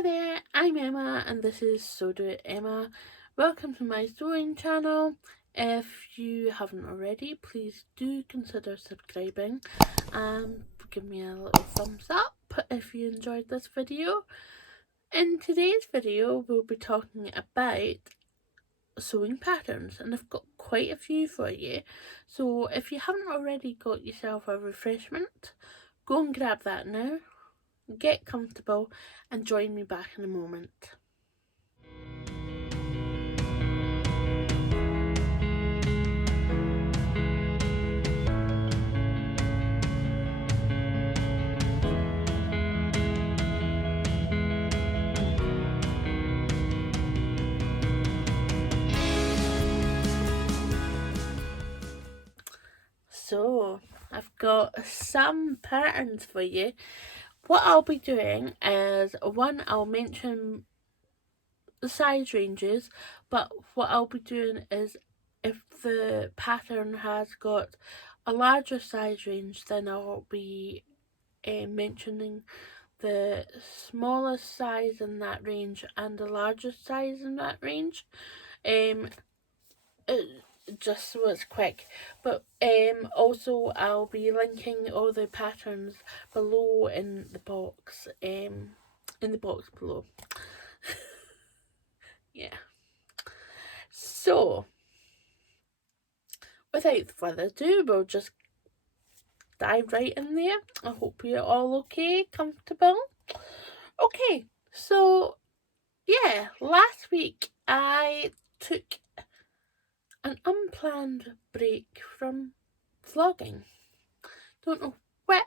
Hi there, I'm Emma and this is So Do It Emma. Welcome to my sewing channel. If you haven't already, please do consider subscribing and give me a little thumbs up if you enjoyed this video. In today's video, we'll be talking about sewing patterns and I've got quite a few for you. So if you haven't already got yourself a refreshment, go and grab that now. Get comfortable and join me back in a moment. So I've got some patterns for you. What I'll be doing is, one, I'll mention the size ranges, but what I'll be doing is if the pattern has got a larger size range, then I'll be mentioning the smallest size in that range and the largest size in that range. Just so it's quick, but also I'll be linking all the patterns below in the box below. Yeah, so without further ado, we'll just dive right in there. I hope you're all okay, comfortable. Okay, so yeah, last week I took an unplanned break from vlogging. Don't know what.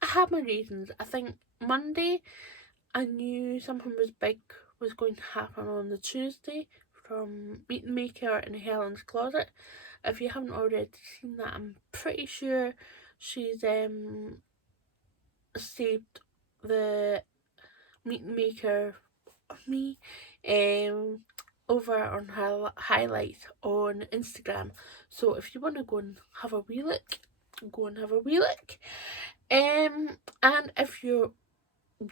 I had my reasons. I think Monday I knew something was going to happen on the Tuesday from Meet and Maker in Helen's Closet. If you haven't already seen that, I'm pretty sure she's saved the Meet and Maker of me over on her highlights on Instagram. So if you want to go and have a wee look, go and have a wee look. And if you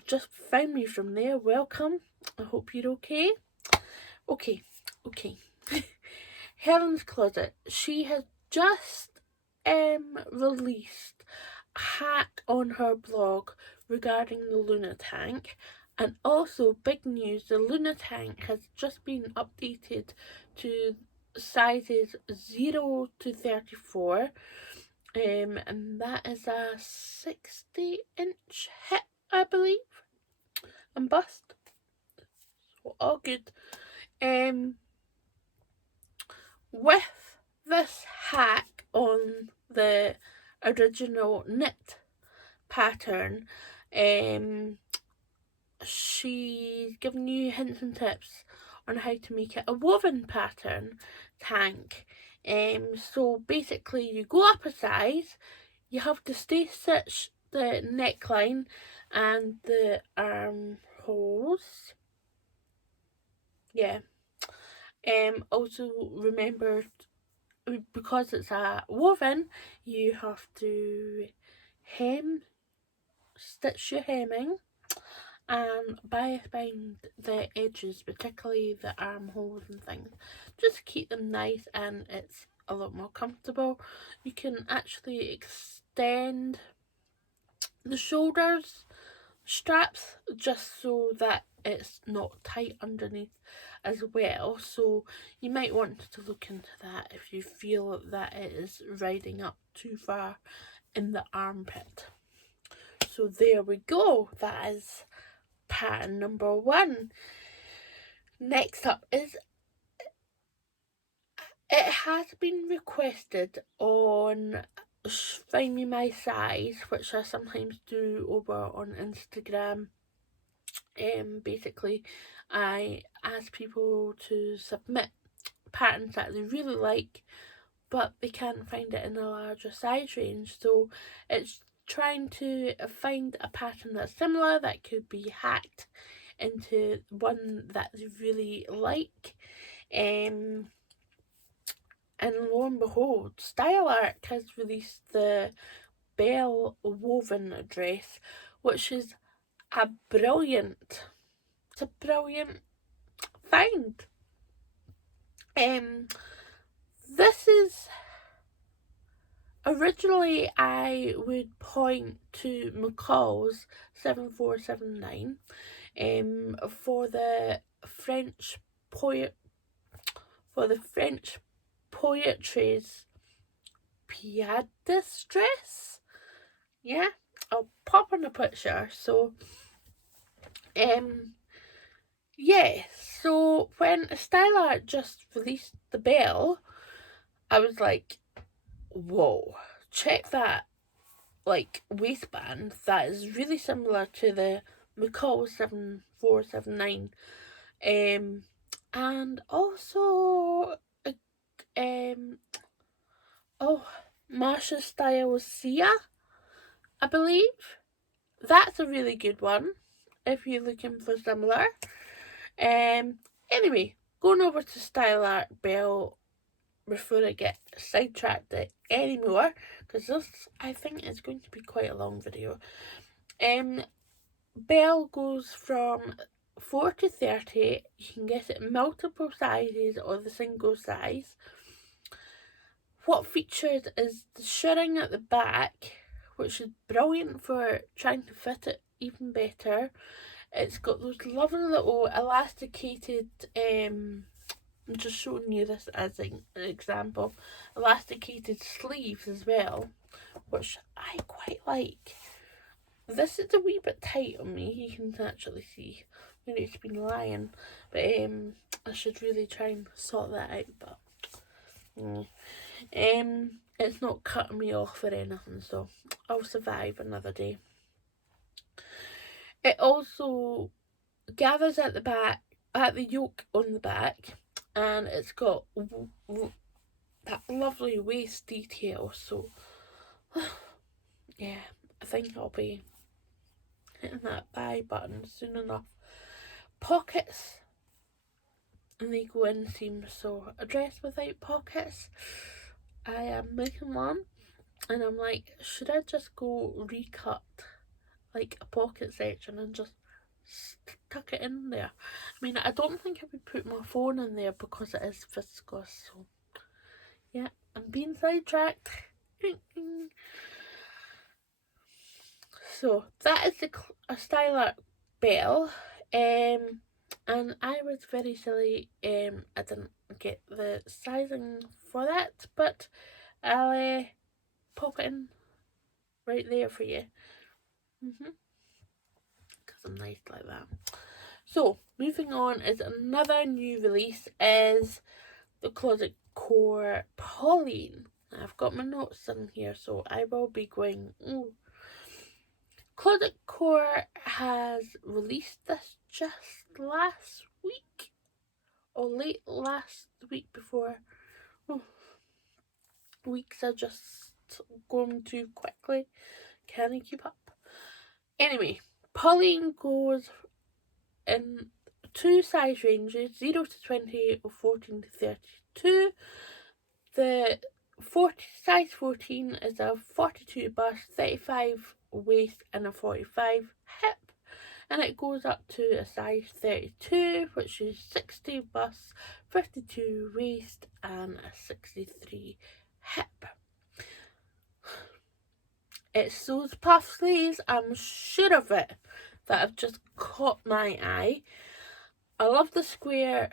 just found me from there, welcome. I hope you're okay. Okay. Helen's Closet. She has just released a hack on her blog regarding the Luna Tank, and also big news, the Luna Tank has just been updated to sizes 0 to 34, and that is a 60-inch hip, I believe, and bust. So all good. With this hack on the original knit pattern, she's given you hints and tips on how to make it a woven pattern tank. So basically you go up a size, you have to stay stitch the neckline and the armholes. Yeah. Also remember, because it's a woven, you have to stitch your hemming and bind the edges, particularly the armholes and things, just to keep them nice and it's a lot more comfortable. You can actually extend the shoulders straps just so that it's not tight underneath as well, so you might want to look into that if you feel that it is riding up too far in the armpit. So there we go, that is pattern number 1. Next up is, it has been requested on Find Me My Size, which I sometimes do over on Instagram. Basically I ask people to submit patterns that they really like, but they can't find it in a larger size range, so it's trying to find a pattern that's similar that could be hacked into one that they really like. And lo and behold, Style Art has released the Belle woven dress, which is a brilliant it's a brilliant find. This is, originally I would point to McCall's 7479 for the French poetry's Padded dress. Yeah, I'll pop in a picture. So yeah, so when Style Art just released the bell, I was like, whoa, check that, like, waistband. That is really similar to the McCall 7479. And also, Marsha Styles Sia, I believe. That's a really good one if you're looking for similar. Anyway, going over to Style Art Bell before I get sidetracked anymore, because this, I think, is going to be quite a long video. Bell goes from 4 to 30. You can get it in multiple sizes or the single size. What features is the shirring at the back, which is brilliant for trying to fit it even better. It's got those lovely little elasticated, I'm just showing you this as an example, elasticated sleeves as well, which I quite like. This is a wee bit tight on me, you can actually see when it's been lying, but I should really try and sort that out, but it's not cutting me off or anything, so I'll survive another day. It also gathers at the back, at the yoke on the back, and it's got that lovely waist detail. So yeah, I think I'll be hitting that buy button soon enough. Pockets, and they go in seams. So a dress without pockets, I am making one, and I'm like, should I just go recut like a pocket section and just tuck it in there? I mean, I don't think I would put my phone in there because it is viscose. So yeah, I'm being sidetracked. So that is a Style Art Bell, and I was very silly. I didn't get the sizing for that, but I'll pop it in right there for you. Because I'm nice like that. So moving on is another new release is the Closet Core Pauline. I've got my notes in here, so I will be going. Closet Core has released this just last week or late last week before. Weeks are just going too quickly. Can I keep up? Anyway, Pauline goes in two size ranges, 0 to 20 or 14 to 32. The size 14 is a 42 bust, 35 waist and a 45 hip, and it goes up to a size 32, which is 60 bust, 52 waist and a 63 hip. It's those puff sleeves, I'm sure of it, that have just caught my eye. I love the square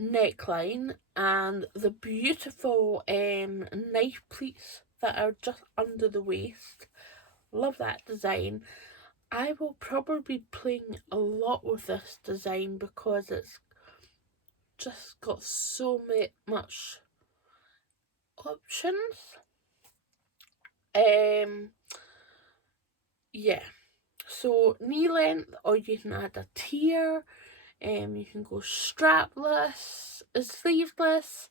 neckline and the beautiful knife pleats that are just under the waist. Love that design. I will probably be playing a lot with this design because it's just got so much options. Yeah, so knee length, or you can add a tier. You can go strapless, sleeveless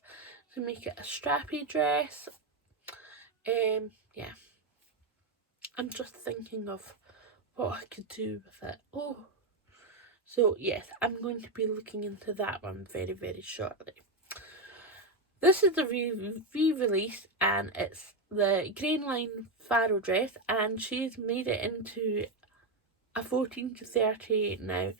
to make it a strappy dress. Yeah, I'm just thinking of what I could do with it. So yes, I'm going to be looking into that one very, very shortly. This is the re-release, and it's the Grain Line Faro dress, and she's made it into a 14 to 30 now.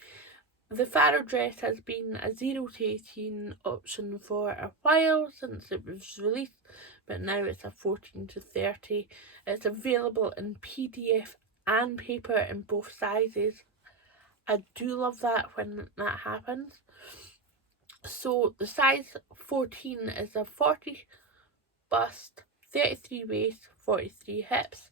The Pharaoh dress has been a 0 to 18 option for a while since it was released, but now it's a 14 to 30. It's available in PDF and paper in both sizes. I do love that when that happens. So the size 14 is a 40 bust, 33 waist, 43 hips,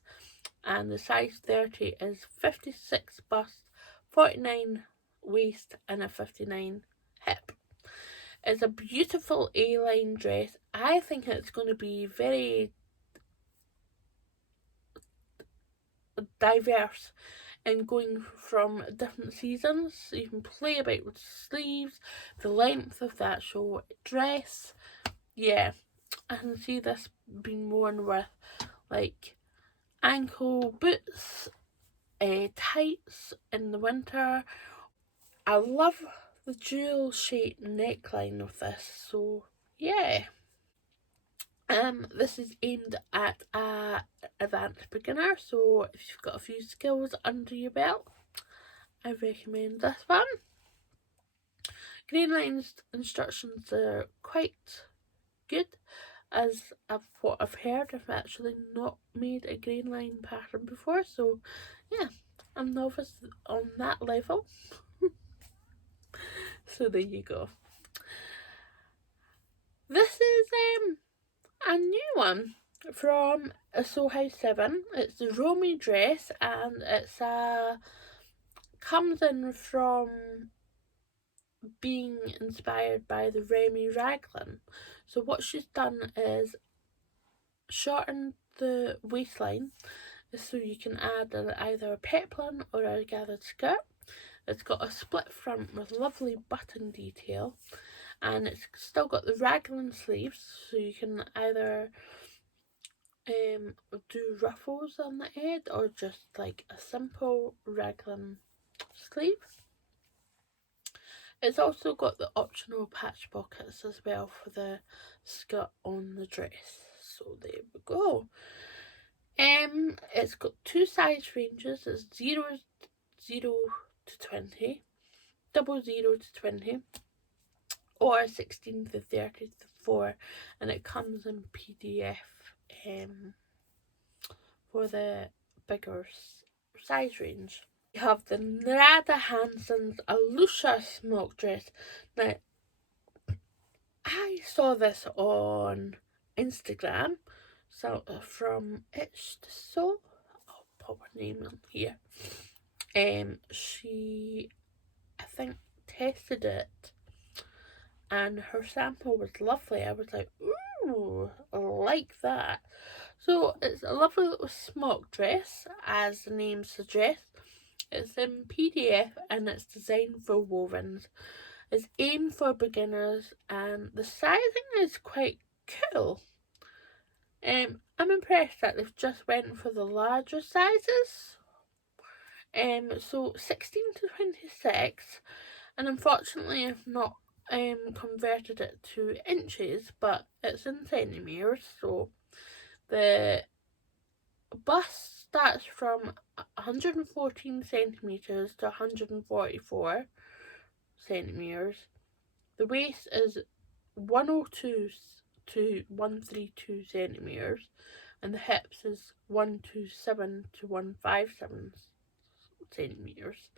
and the size 30 is 56 bust, 49 waist, and a 59 hip. It's a beautiful A-line dress. I think it's going to be very diverse in going from different seasons. So you can play about with sleeves, the length of the actual dress. Yeah, I can see this being worn with like ankle boots, tights in the winter. I love the jewel shaped neckline of this, so yeah. This is aimed at a advanced beginner, so if you've got a few skills under your belt, I recommend this one. Grain lines instructions are quite good, as of what I've heard. I've actually not made a grain line pattern before, so yeah, I'm novice on that level. So there you go. This is a new one from a Soho 7. It's the Romy dress, and it's comes in from being inspired by the Remy Raglan. So what she's done is shortened the waistline so you can add either a peplum or a gathered skirt. It's got a split front with lovely button detail, and it's still got the raglan sleeves, so you can either do ruffles on the head or just like a simple raglan sleeve. It's also got the optional patch pockets as well for the skirt on the dress. So there we go. It's got two size ranges. It's 0 to 20, 00 to 20, or 16 to 34, and it comes in PDF for the bigger size range. We have the Narada Hansen's Alusha smock dress. Now, I saw this on Instagram, so from It's the Soul. I'll pop her name on here. She, I think, tested it, and her sample was lovely. I was like, ooh, I like that. So it's a lovely little smock dress, as the name suggests. It's in PDF and it's designed for wovens. It's aimed for beginners, and the sizing is quite cool. I'm impressed that they've just went for the larger sizes. So 16 to 26, and unfortunately I've not converted it to inches, but it's in centimetres. So the bust starts from 114 centimetres to 144 centimetres. The waist is 102 to 132 centimetres, and the hips is 127 to 157 centimetres.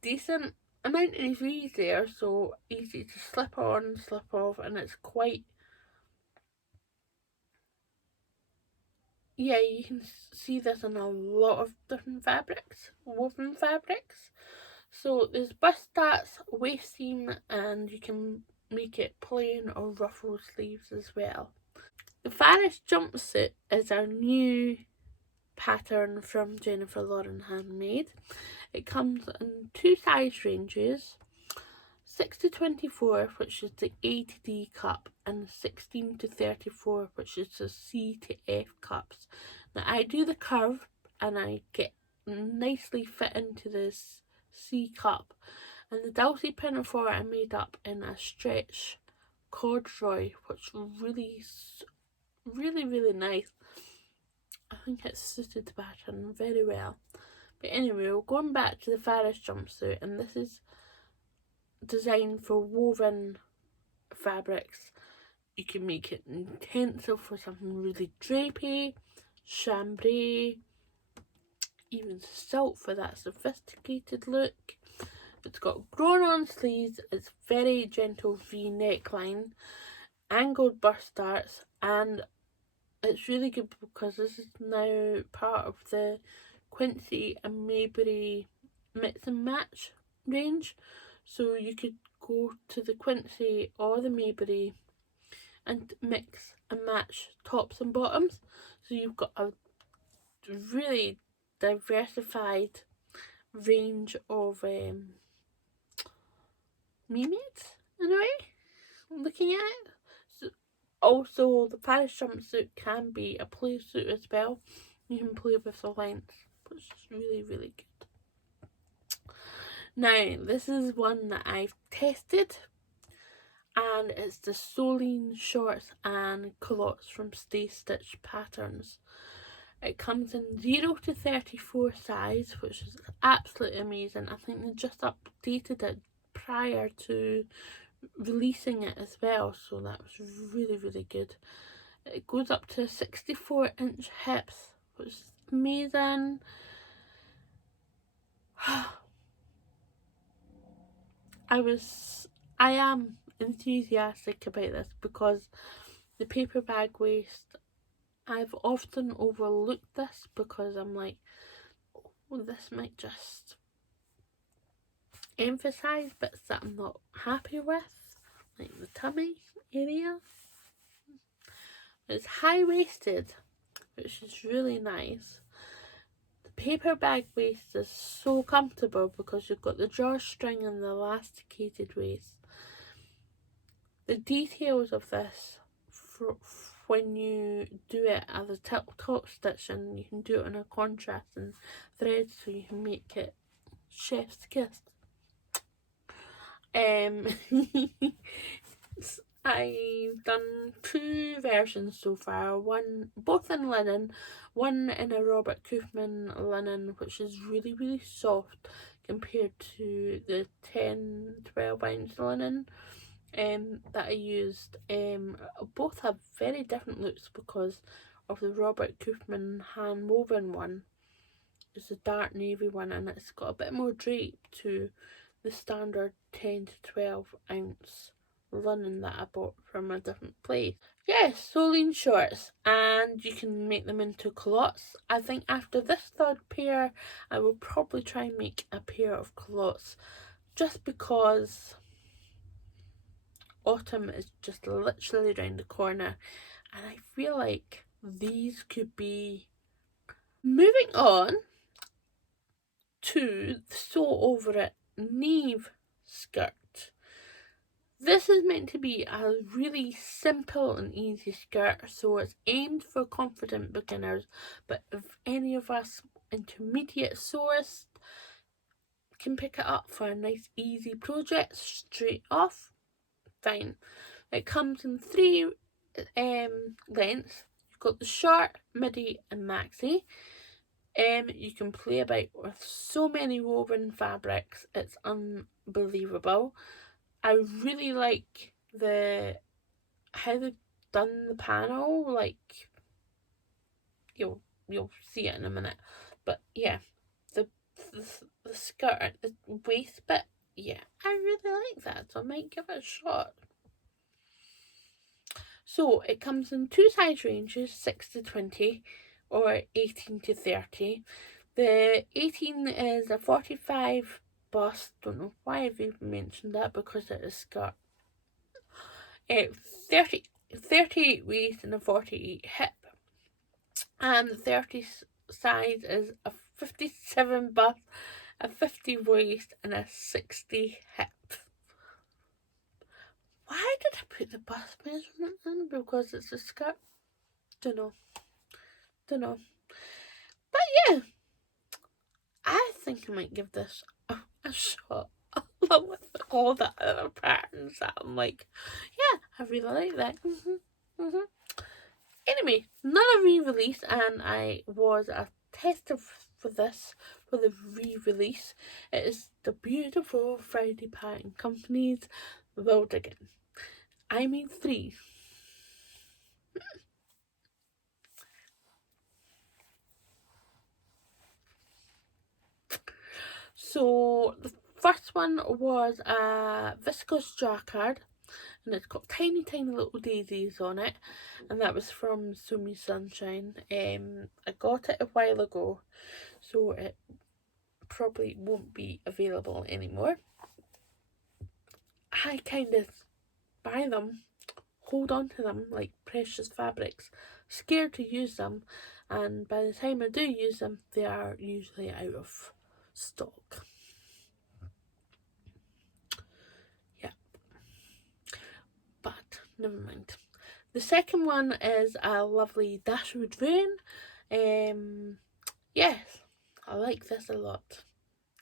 Decent amount of ease there, so easy to slip on, slip off, and it's quite, yeah, you can see this in a lot of different fabrics, woven fabrics. So there's bust darts, waist seam, and you can make it plain or ruffle sleeves as well. The Faris jumpsuit is our new pattern from Jennifer Lauren Handmade. It comes in two size ranges, 6 to 24, which is the A to D cup, and 16 to 34, which is the C to F cups. Now I do the curve and I get nicely fit into this C cup, and the Milton Pinafore I made up in a stretch corduroy, which really nice. I think it suited the pattern very well. But anyway, we're going back to the Farris jumpsuit, and this is designed for woven fabrics. You can make it in tencel for something really drapey, chambray, even silk for that sophisticated look. It's got grown on sleeves, it's very gentle V neckline, angled bust darts, and it's really good because this is now part of the Quincy and Maybury mix and match range. So you could go to the Quincy or the Maybury and mix and match tops and bottoms. So you've got a really diversified range of mermaids in a way, looking at it. So also, the Paris jumpsuit can be a play suit as well. You can play with the length, which is really, really good. Now, this is one that I've tested, and it's the Pauline shorts and culottes from Stay Stitch Patterns. It comes in 0 to 34 size, which is absolutely amazing. I think they just updated it prior to releasing it as well, so that was really, really good. It goes up to 64-inch hips, which is amazing. I am enthusiastic about this because the paper bag waist, I've often overlooked this because I'm like, oh, this might just emphasise bits that I'm not happy with, like the tummy area. It's high-waisted, which is really nice. The paper bag waist is so comfortable because you've got the drawstring and the elasticated waist. The details of this, when you do it as a top stitch, and you can do it on a contrast and thread, so you can make it chef's kiss. I've done 2 versions so far, both in linen, one in a Robert Koofman linen, which is really, really soft compared to the 10-12 inch linen that I used. Both have very different looks because of the Robert Koofman hand woven one. It's a dark navy one, and it's got a bit more drape to the standard 10 to 12 ounce linen that I bought from a different place. Yes, Pauline shorts, and you can make them into culottes. I think after this 3rd pair, I will probably try and make a pair of culottes, just because autumn is just literally around the corner, and I feel like these could be. Moving on to the Sew Over It Neve Skirt. This is meant to be a really simple and easy skirt, so it's aimed for confident beginners, but if any of us intermediate sewists can pick it up for a nice easy project straight off, fine. It comes in 3 lengths. You've got the short, midi and maxi. You can play about with so many woven fabrics, it's unbelievable. I really like how they've done the panel, like you'll see it in a minute. But yeah, the skirt, the waist bit, yeah, I really like that, so I might give it a shot. So it comes in 2 size ranges, 6 to 20 or 18 to 30. The 18 is a 45 bust. Don't know why I've even mentioned that, because it is skirt. 38 waist and a 48 hip. And the 30 size is a 57 bust, a 50 waist and a 60 hip. Why did I put the bust measurement in? Because it's a skirt? Don't know. But yeah, I think I might give this a shot, along with all the other patterns that I'm like, yeah, I really like that. Anyway, another re-release, and I was a test of for the re-release. It is the beautiful Friday Pattern Company's Wildigan. I made 3. So the first one was a viscose jacquard, and it's got tiny little daisies on it, and that was from Sumi Sunshine. I got it a while ago, so it probably won't be available anymore. I kind of buy them, hold on to them like precious fabrics, scared to use them, and by the time I do use them, they are usually out of stock. Yeah, but never mind. The second one is a lovely Dashwood Rain. Yes, I like this a lot.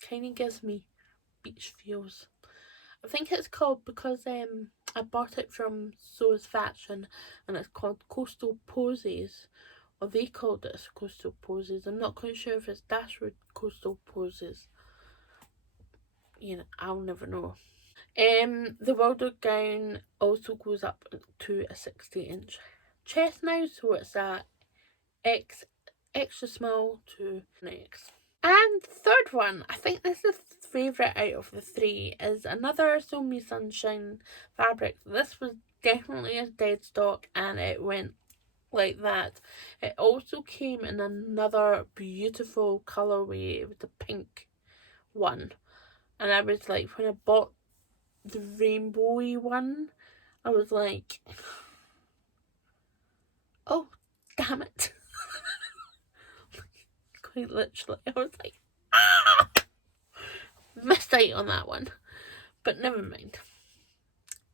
Kind of gives me beach feels. I think it's called, because I bought it from So's Fashion, and it's called Coastal Poses, or they called it Coastal Poses. I'm not quite sure if it's Dashwood Coastal Poses. You know, I'll never know. The Wilder gown also goes up to a 60-inch chest now, so it's a extra small to an X. And third one, I think this is favourite out of the 3, is another Sumi Sunshine fabric. This was definitely a dead stock, and it went like that. It also came in another beautiful colourway. It was the pink one, and I was like, when I bought the rainbowy one, I was like, oh damn it. Quite literally, I was like, ah, missed out on that one, but never mind.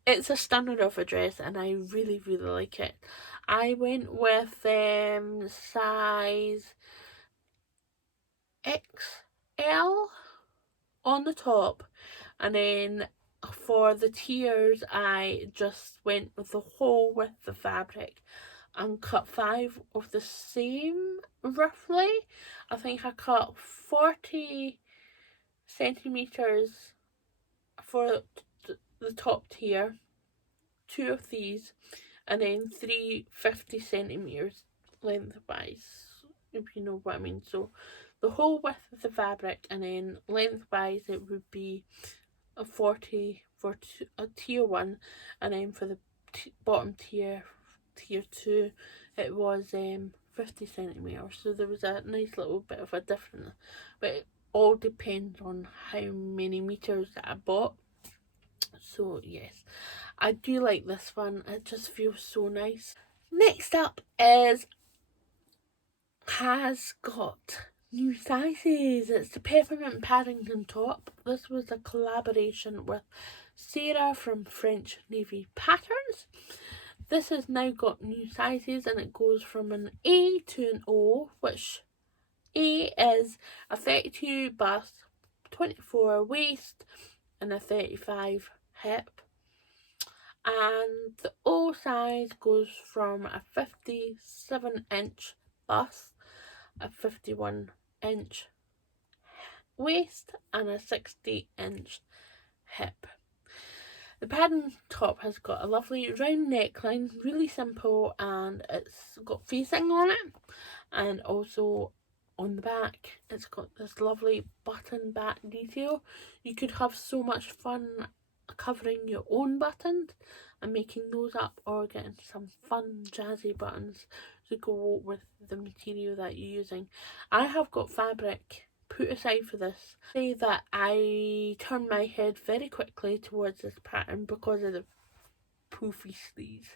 It's a standard of a dress, and I really like it. I went with size XL on the top, and then for the tiers I just went with the whole width of fabric and cut 5 of the same, roughly. I think I cut 40 centimeters for the top tier, 2 of these, and then 3 50 centimeters lengthwise, if you know what I mean. So the whole width of the fabric, and then lengthwise it would be a 40 for a tier 1, and then for the bottom tier 2, it was 50 centimeters. So there was a nice little bit of a difference, but it all depends on how many meters that I bought. So yes, I do like this one. It just feels so nice. Next up has got new sizes. It's the Peppermint Paddington top. This was a collaboration with Sarah from French Navy Patterns. This has now got new sizes, and it goes from an A to an O, which A is a 32 bust, 24 waist, and a 35 hip. And the O size goes from a 57-inch bust, a 51-inch waist, and a 60-inch hip. The padding top has got a lovely round neckline, really simple, and it's got facing on it, and also on the back it's got this lovely button back detail. You could have so much fun covering your own buttons and making those up, or getting some fun jazzy buttons to go with the material that you're using. I have got fabric put aside for this. Say that I turn my head very quickly towards this pattern because of the poofy sleeves,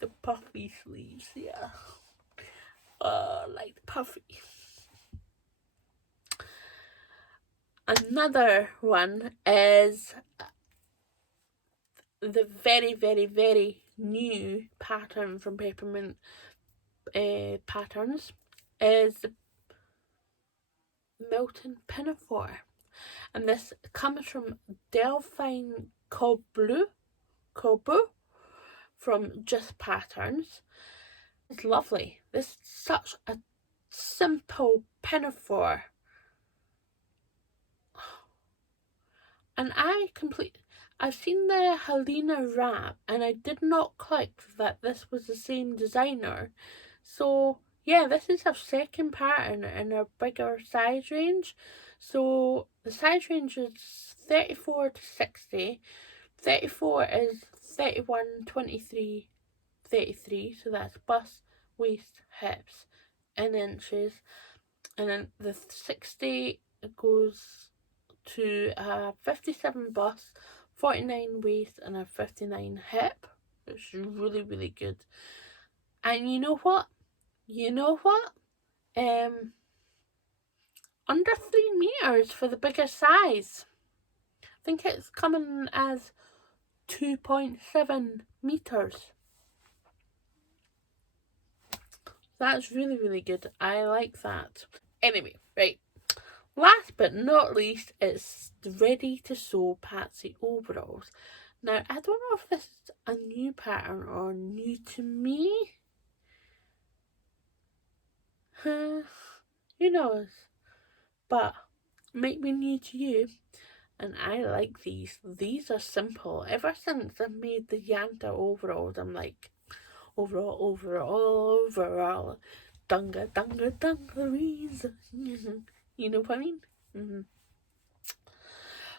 the puffy sleeves. Yeah, like puffy. Another one is the very new pattern from Peppermint Patterns, is the Milton Pinafore, and this comes from Delphine Cobu from Just Patterns. It's lovely. This is such a simple pinafore. And I've seen the Helena wrap and I did not click that this was the same designer. So yeah, this is our second pattern in our bigger size range. So the size range is 34 to 60. 34 is 31, 23, 33. So that's bust, waist, hips in inches. And then the 60 goes to a 57 bust, 49 waist and a 59 hip. It's really, really good. And you know what? Under 3 meters for the bigger size. I think it's coming as 2.7 meters. That's really, really good. I like that. Anyway, right. Last but not least, it's ready to sew Patsy overalls. Now, I don't know if this is a new pattern or new to me. Who knows? But might be new to you. And I like these. These are simple. Ever since I made the Yanta overalls, I'm like, overall. Dungarees. You know what I mean?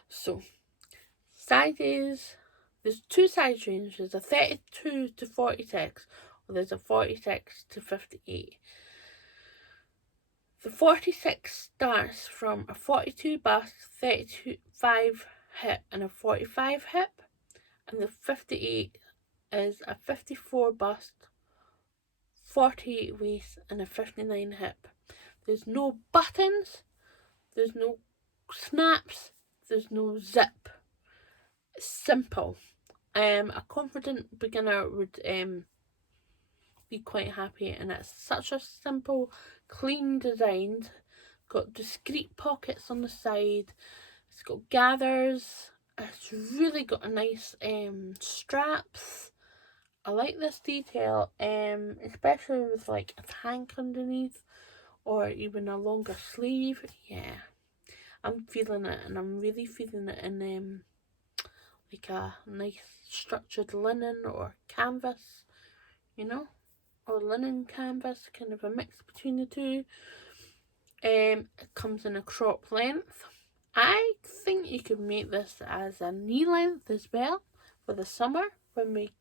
So, sizes. There's 2 size ranges. There's a 32 to 46, or there's a 46 to 58. The 46 starts from a 42 bust, 35 hip and a 45 hip. And the 58 is a 54 bust, 48 waist and a 59 hip. There's no buttons, there's no snaps, there's no zip. It's simple. A confident beginner would be quite happy, and it's such a simple, clean design. Got discreet pockets on the side. It's got gathers. It's really got a nice straps. I like this detail, especially with like a tank underneath or even a longer sleeve. Yeah, I'm feeling it, and I'm really feeling it in like a nice structured linen or canvas, or linen canvas, kind of a mix between the two. It comes in a crop length. I think you could make this as a knee length as well for the summer when we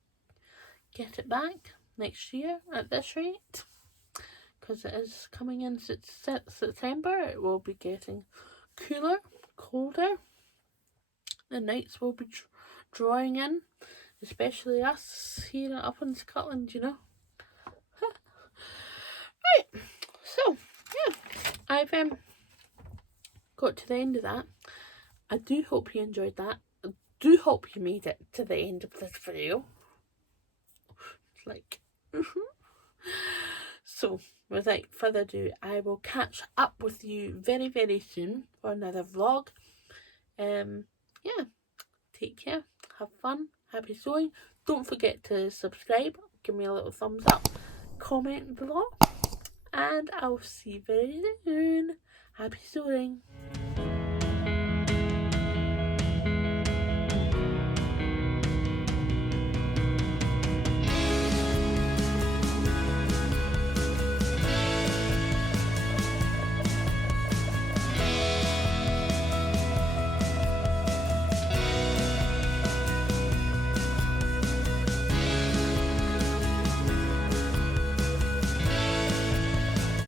get it back next year at this rate, because it is coming in September. It will be getting cooler, colder. The nights will be drawing in, especially us here up in Scotland, Right, so yeah, I've got to the end of that. I do hope you enjoyed that. I do hope you made it to the end of this video. It's like, So, without further ado, I will catch up with you very, very soon for another vlog. Yeah, take care, have fun, happy sewing. Don't forget to subscribe, give me a little thumbs up, comment below, and I'll see you very soon. Happy sewing.